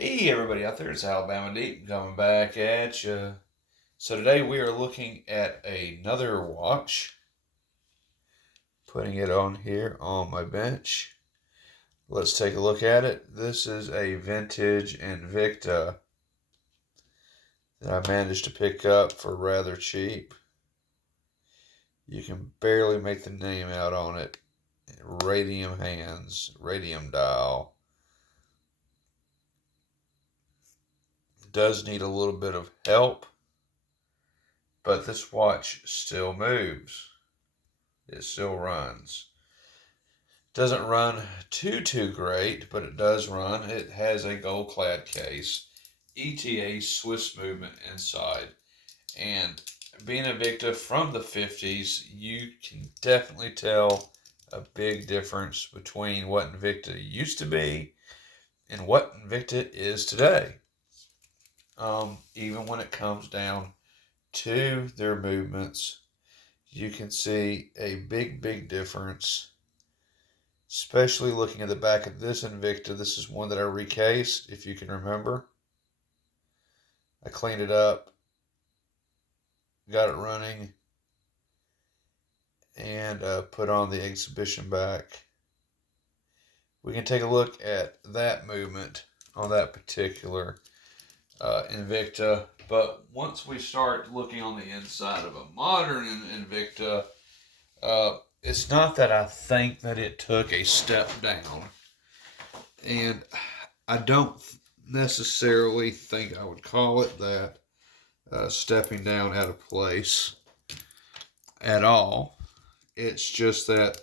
Hey everybody out there, it's Alabama Deep coming back at you. So today we are looking at another watch, putting it on here on my bench. Let's take a look at it. This is a vintage Invicta that I managed to pick up for rather cheap. You can barely make the name out on it. Radium hands, radium dial. Does need a little bit of help, but this watch still moves. It still runs. Doesn't run too great, but it does run. It has a gold clad case, ETA Swiss movement inside, and being a Invicta from the 50s, you can definitely tell a big difference between what Invicta used to be and what Invicta is today. Even when it comes down to their movements, you can see a big difference, especially looking at the back of this Invicta. This is one that I recased, if you can remember. I cleaned it up, got it running, and put on the exhibition back. We can take a look at that movement on that particular Invicta. But once we start looking on the inside of a modern Invicta, it's not that I think that it took a step down. And I don't necessarily think I would call it that, stepping down out of place at all. It's just that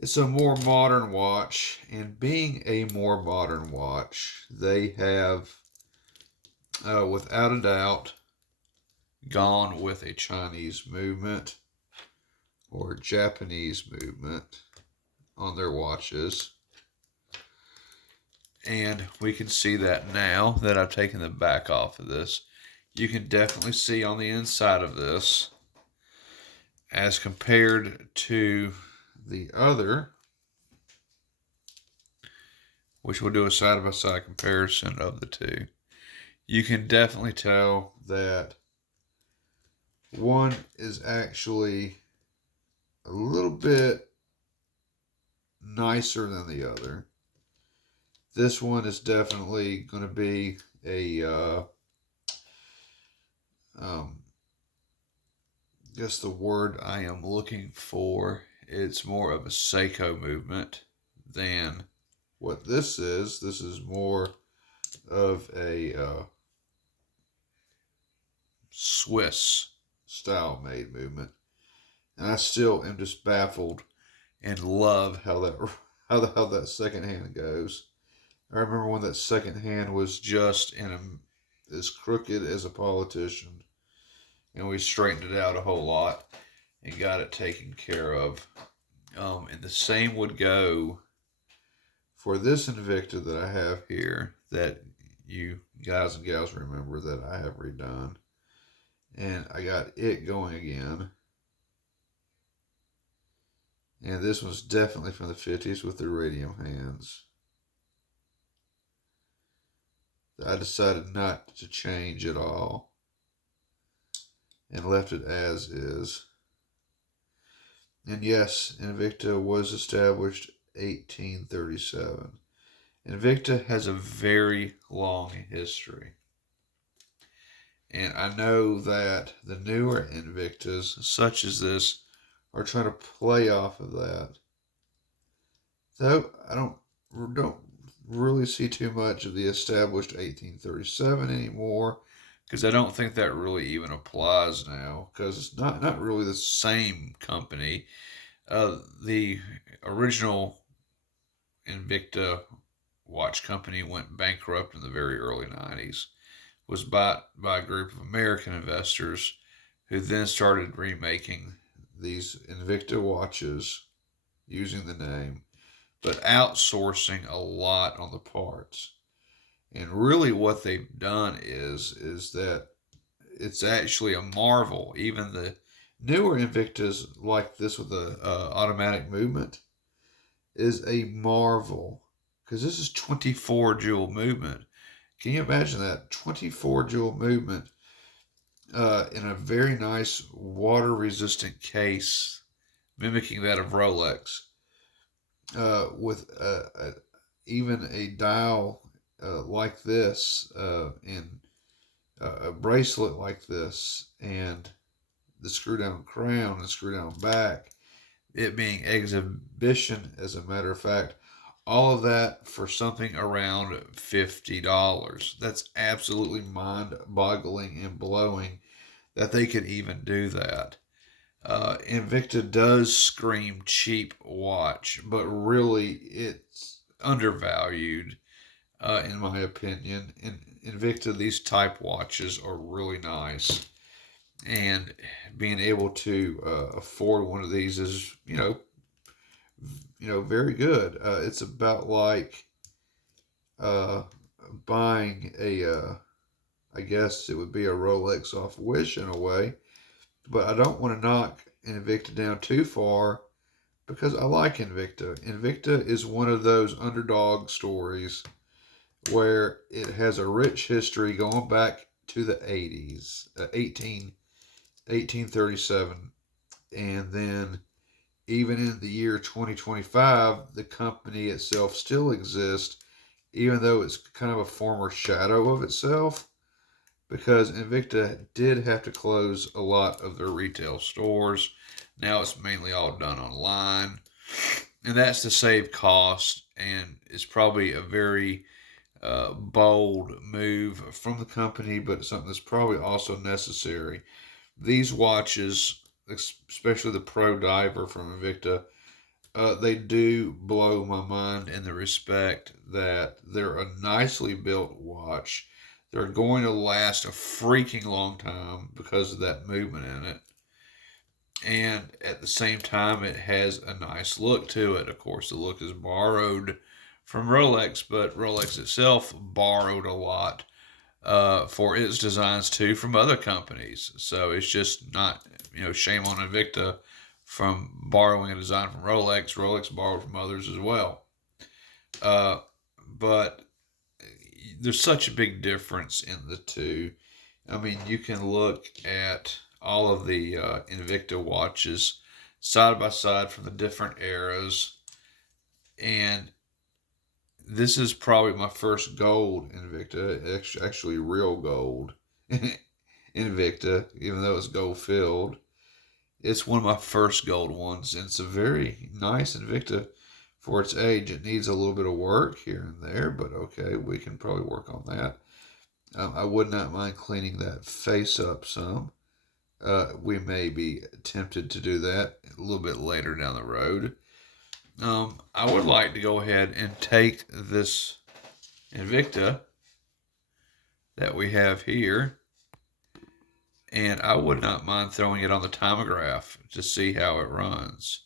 it's a more modern watch, and being a more modern watch, they have, without a doubt, gone with a Chinese movement or Japanese movement on their watches. And we can see that now that I've taken the back off of this. You can definitely see on the inside of this, as compared to the other, which we'll do a side-by-side comparison of the two. You can definitely tell that one is actually a little bit nicer than the other. This one is definitely going to be a, guess the word I am looking for, it's more of a Seiko movement than what this is. This is more of a Swiss style made movement. And I still am just baffled and love how that second hand goes. I remember when that second hand was just as crooked as a politician, and we straightened it out a whole lot and got it taken care of. And the same would go for this Invicta that I have here, that you guys and gals remember that I have redone. And I got it going again. And this one's definitely from the 50s with the radium hands. I decided not to change at all and left it as is. And yes, Invicta was established 1837. Invicta has a very long history. And I know that the newer Invictas, such as this, are trying to play off of that. Though I don't really see too much of the established 1837 anymore, because I don't think that really even applies now, because it's not really the same company. The original Invicta watch company went bankrupt in the very early 90s, was bought by a group of American investors who then started remaking these Invicta watches using the name, but outsourcing a lot on the parts. And really what they've done is that it's actually a marvel. Even the newer Invictas, like this with the automatic movement, is a marvel, because this is 24 jewel movement. Can you imagine that? 24 joule movement in a very nice water resistant case, mimicking that of Rolex, with even a dial like this, and a bracelet like this, and the screw down crown and screw down back, it being exhibition, as a matter of fact. All of that for something around $50. That's absolutely mind boggling and blowing that they could even do that. Invicta does scream cheap watch, but really it's undervalued, in my opinion. In Invicta, these type watches are really nice, and being able to afford one of these is, very good. It's about like uh, buying I guess it would be a Rolex off Wish in a way, but I don't want to knock Invicta down too far because I like Invicta. Invicta is one of those underdog stories where it has a rich history going back to the 80s, 1837. And then even in the year 2025, the company itself still exists, even though it's kind of a former shadow of itself, because Invicta did have to close a lot of their retail stores. Now it's mainly all done online, and that's to save cost, and it's probably a very bold move from the company, but something that's probably also necessary. These watches, especially the Pro Diver from Invicta, they do blow my mind in the respect that they're a nicely built watch. They're going to last a freaking long time because of that movement in it. And at the same time, it has a nice look to it. Of course, the look is borrowed from Rolex, but Rolex itself borrowed a lot for its designs too from other companies. So it's just not, shame on Invicta from borrowing a design from Rolex. Rolex borrowed from others as well. But there's such a big difference in the two. I mean, you can look at all of the Invicta watches side by side from the different eras, and this is probably my first gold Invicta, actually real gold Invicta, even though it's gold filled. It's one of my first gold ones, and it's a very nice Invicta for its age. It needs a little bit of work here and there, but okay, we can probably work on that. I would not mind cleaning that face up some. We may be tempted to do that a little bit later down the road. I would like to go ahead and take this Invicta that we have here, and I would not mind throwing it on the timograph to see how it runs.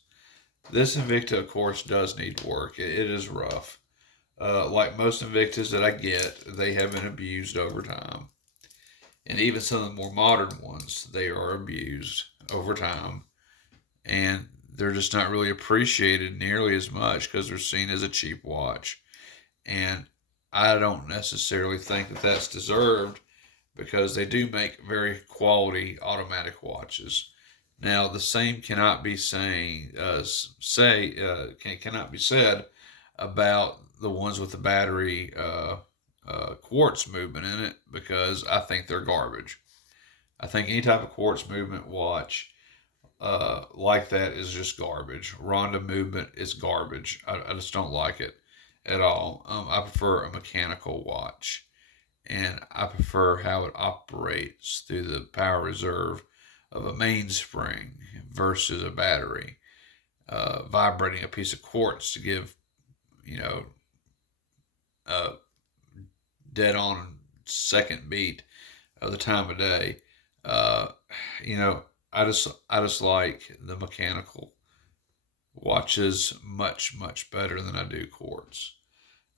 This Invicta, of course, does need work. It is rough. Like most Invictas that I get, they have been abused over time. And even some of the more modern ones, they are abused over time. And they're just not really appreciated nearly as much because they're seen as a cheap watch. And I don't necessarily think that that's deserved because they do make very quality automatic watches. Now, the same cannot be cannot be said about the ones with the battery quartz movement in it because I think they're garbage. I think any type of quartz movement watch like that is just garbage. Ronda movement is garbage. I just don't like it at all. I prefer a mechanical watch, and I prefer how it operates through the power reserve of a mainspring versus a battery. Vibrating a piece of quartz to give, a dead on second beat of the time of day. Uh, you know, I just like the mechanical watches much better than I do quartz.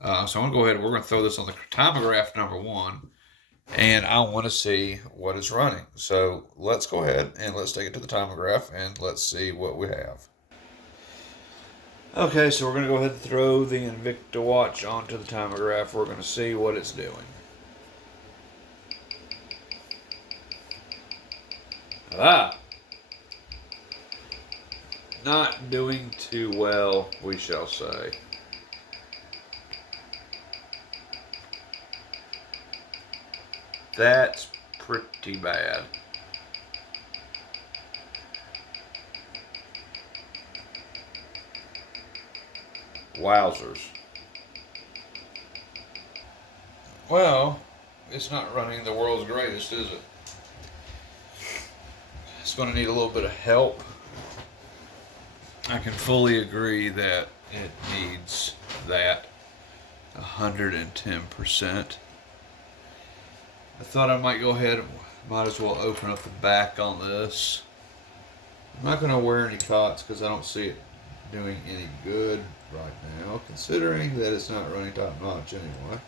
So I'm gonna go ahead and we're gonna throw this on the timograph number one, and I want to see what it's running. So let's go ahead and let's take it to the timograph and let's see what we have. Okay, so we're going to go ahead and throw the Invicta watch onto the timograph. We're going to see what it's doing. Ah, not doing too well, we shall say. That's pretty bad. Wowzers. Well, it's not running the world's greatest, is it? It's going to need a little bit of help. I can fully agree that it needs that 110%. I thought I might go ahead and might as well open up the back on this. I'm not going to wear any cots because I don't see it doing any good right now, considering that it's not running top notch anyway.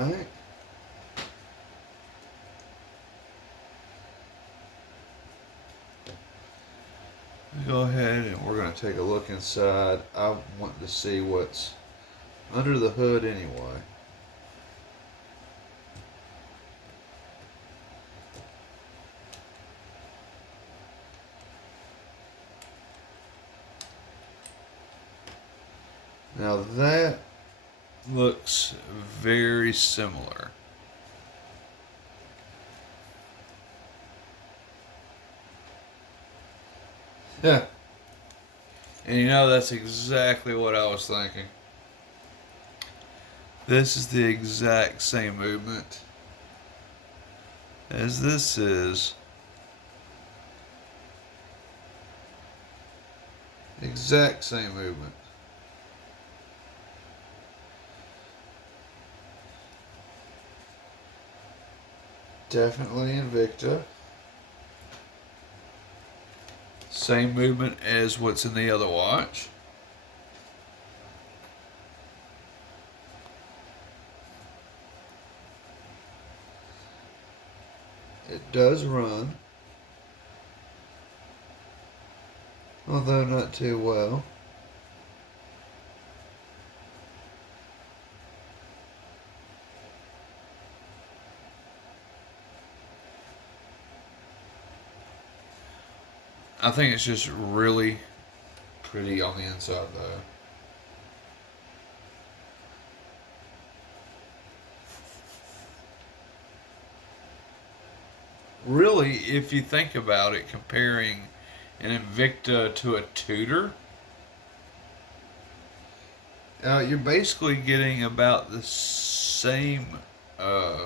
Alright. Go ahead and we're going to take a look inside. I want to see what's under the hood anyway. Now that looks very similar. Yeah. And you know, that's exactly what I was thinking. This is the exact same movement as this is. Exact same movement. Definitely Invicta. Same movement as what's in the other watch. It does run, although not too well. I think it's just really pretty on the inside though. Really, if you think about it, comparing an Invicta to a Tudor, you're basically getting about the same. Uh,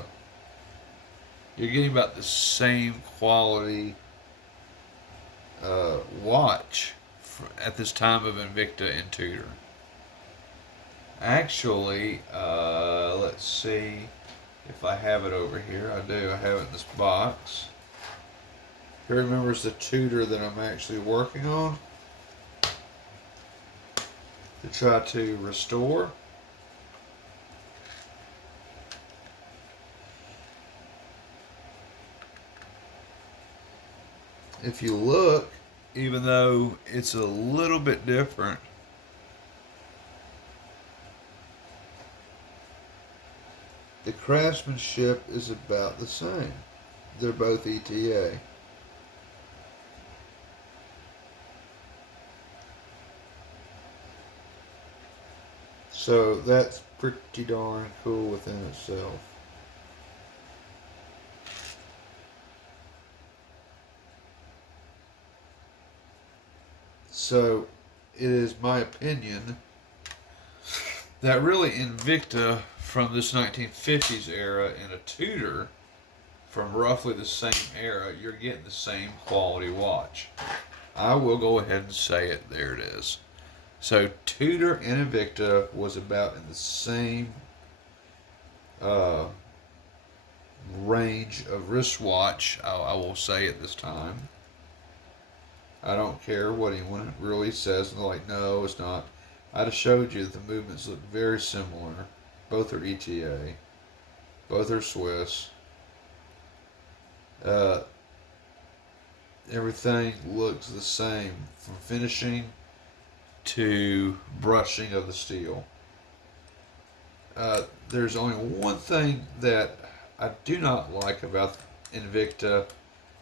you're getting about the same quality watch at this time of Invicta and Tudor. Actually, let's see if I have it over here. I do. I have it in this box. Here remembers the Tudor that I'm actually working on to try to restore. If you look, even though it's a little bit different, the craftsmanship is about the same. They're both ETA. So that's pretty darn cool within itself. So it is my opinion that really Invicta from this 1950s era and a Tudor from roughly the same era, you're getting the same quality watch. I will go ahead and say it. There it is. So Tudor and Invicta was about in the same uh, range of wristwatch. I will say at this time. I don't care what anyone really says. And they're like, no, it's not. I just showed you that the movements look very similar. Both are ETA. Both are Swiss. Uh, Everything looks the same from finishing to brushing of the steel. There's only one thing that I do not like about Invicta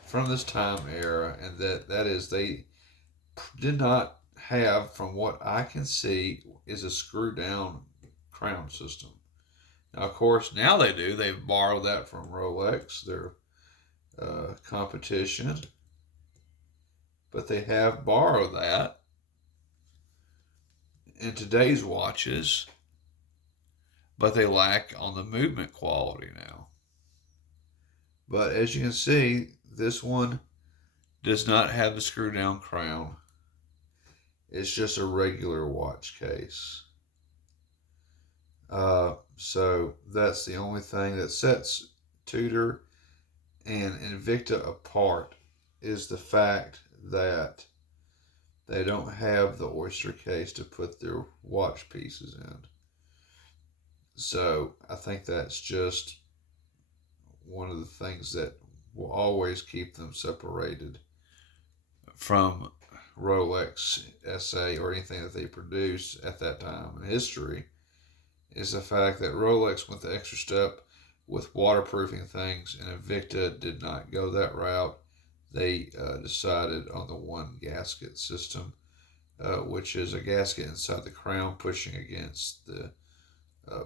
from this time era, and that is they did not have, from what I can see, is a screw down crown system. Now, of course, now they do. They've borrowed that from Rolex, their competition, but they have borrowed that in today's watches, but they lack on the movement quality now. But as you can see, this one does not have the screw down crown. It's just a regular watch case. So that's the only thing that sets Tudor and Invicta apart, is the fact that they don't have the oyster case to put their watch pieces in. So I think that's just one of the things that will always keep them separated from Rolex, SA, or anything that they produced at that time in history, is the fact that Rolex went the extra step with waterproofing things, and Invicta did not go that route. They decided on the one gasket system, which is a gasket inside the crown pushing against the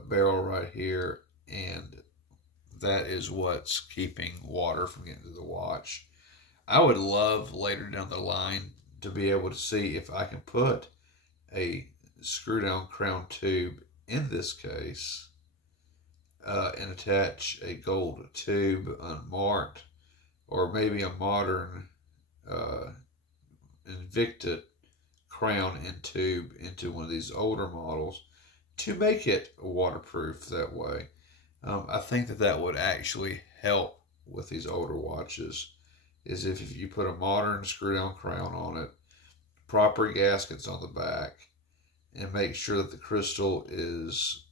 barrel right here, and that is what's keeping water from getting to the watch. I would love later down the line to be able to see if I can put a screw down crown tube in this case and attach a gold tube unmarked, or maybe a modern Invicta crown and tube into one of these older models to make it waterproof that way. I think that would actually help with these older watches, is if you put a modern screw down crown on it, proper gaskets on the back, and make sure that the crystal is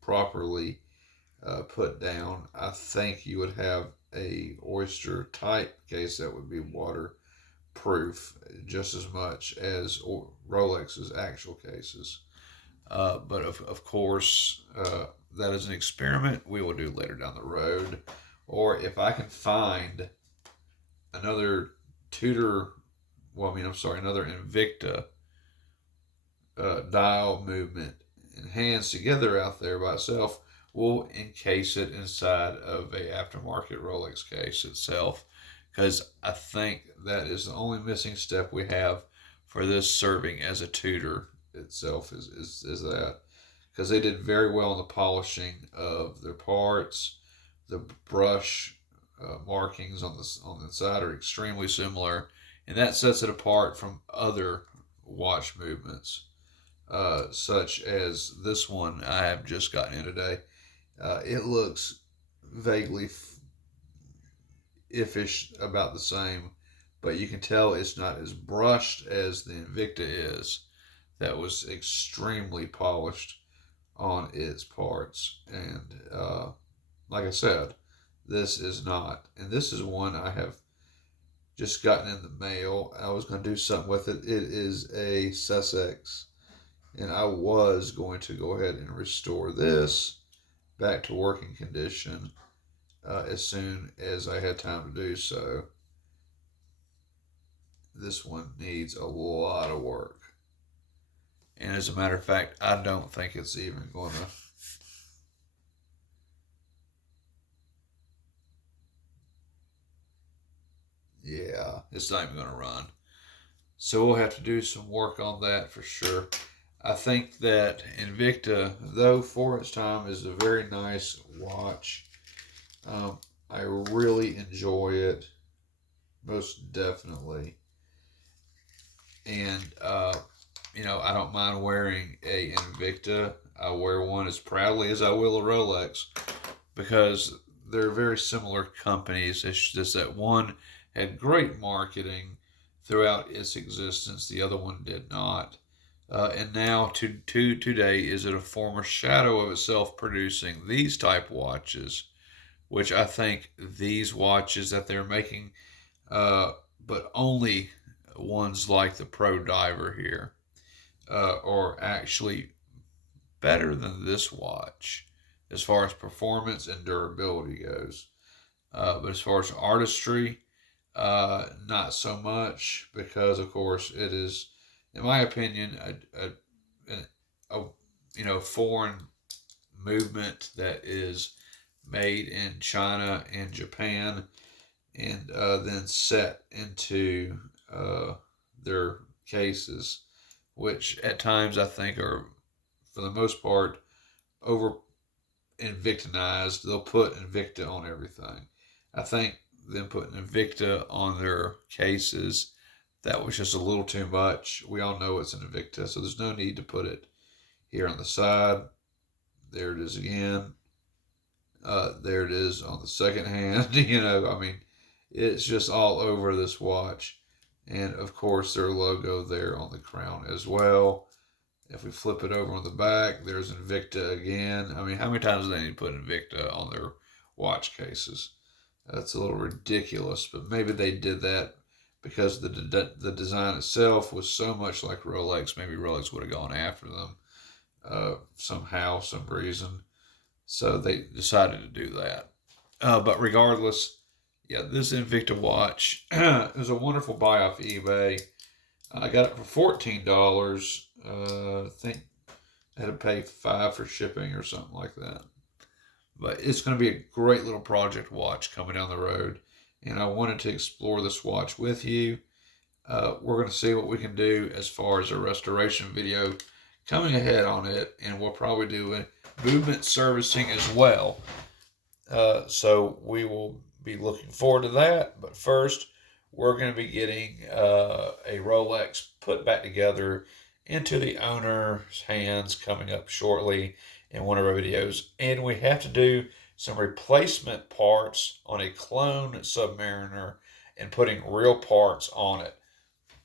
properly put down. I think you would have a oyster type case that would be waterproof just as much as Rolex's actual cases. But of course, that is an experiment we will do later down the road. Or if I can find another Tudor, another Invicta dial movement and hands together out there by itself, we'll encase it inside of a aftermarket Rolex case itself, because I think that is the only missing step we have for this serving as a Tudor itself, is that, because they did very well in the polishing of their parts. The brush markings on the side are extremely similar, and that sets it apart from other watch movements, such as this one I have just gotten in today. It looks vaguely iffish, about the same, but you can tell it's not as brushed as the Invicta is. That was extremely polished on its parts, and like I said, this is not. And this is one I have just gotten in the mail. I was going to do something with it. It is a Sussex, and I was going to go ahead and restore this back to working condition as soon as I had time to do so. This one needs a lot of work. And as a matter of fact, I don't think it's even going to. Yeah, it's not even going to run. So we'll have to do some work on that for sure. I think that Invicta, though for its time, is a very nice watch. I really enjoy it, most definitely. And, I don't mind wearing a Invicta. I wear one as proudly as I will a Rolex, because they're very similar companies. It's just that one had great marketing throughout its existence, the other one did not. And now today is it a former shadow of itself, producing these type watches, which I think these watches that they're making, but only ones like the Pro Diver here, are actually better than this watch as far as performance and durability goes. But as far as artistry, not so much, because of course it is, in my opinion, a foreign movement that is made in China and Japan, and then set into their cases, which at times I think are, for the most part, over Invictinized. They'll put Invicta on everything. I think them putting Invicta on their cases, that was just a little too much. We all know it's an Invicta, so there's no need to put it here on the side. There it is again. There it is on the second hand. I mean, it's just all over this watch. And of course, their logo there on the crown as well. If we flip it over on the back, there's Invicta again. I mean, how many times do they need to put Invicta on their watch cases? That's a little ridiculous, but maybe they did that because the design itself was so much like Rolex. Maybe Rolex would have gone after them somehow, some reason. So they decided to do that. But regardless, yeah, this Invicta watch is a wonderful buy off eBay. I got it for $14. I think I had to pay $5 for shipping or something like that. But it's going to be a great little project watch coming down the road, and I wanted to explore this watch with you. We're going to see what we can do as far as a restoration video coming ahead on it, and we'll probably do a movement servicing as well. So we will be looking forward to that. But first, we're going to be getting a Rolex put back together into the owner's hands coming up shortly in one of our videos. And we have to do some replacement parts on a clone Submariner and putting real parts on it.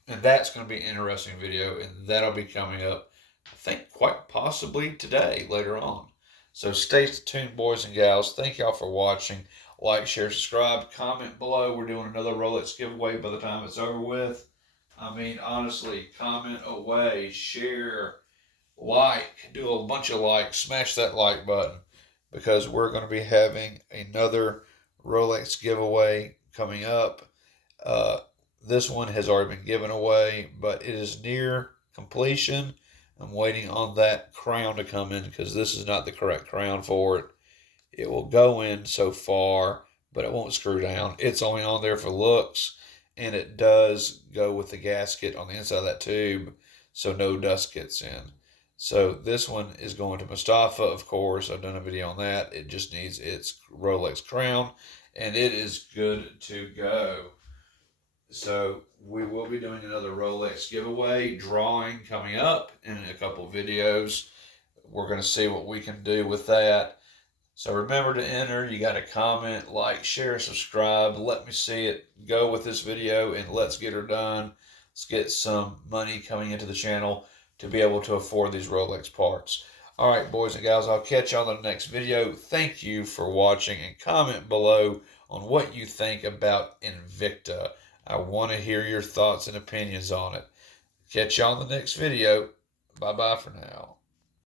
And that's going to be an interesting video, and that'll be coming up, I think, quite possibly today, later on. So stay tuned, boys and gals. Thank y'all for watching. Like, share, subscribe, comment below. We're doing another Rolex giveaway by the time it's over with. I mean, honestly, comment away, share, like, do a bunch of likes, smash that like button, because we're going to be having another Rolex giveaway coming up. This one has already been given away, but it is near completion. I'm waiting on that crown to come in because this is not the correct crown for it. It will go in so far, but it won't screw down. It's only on there for looks, and it does go with the gasket on the inside of that tube, so no dust gets in. So this one is going to Mustafa, of course. I've done a video on that. It just needs its Rolex crown, and it is good to go. So we will be doing another Rolex giveaway drawing coming up in a couple videos. We're going to see what we can do with that. So remember to enter. You got to comment, like, share, subscribe. Let me see it go with this video, and let's get her done. Let's get some money coming into the channel to be able to afford these Rolex parts. All right, boys and gals, I'll catch you on the next video. Thank you for watching, and comment below on what you think about Invicta. I want to hear your thoughts and opinions on it. Catch you on the next video. Bye-bye for now.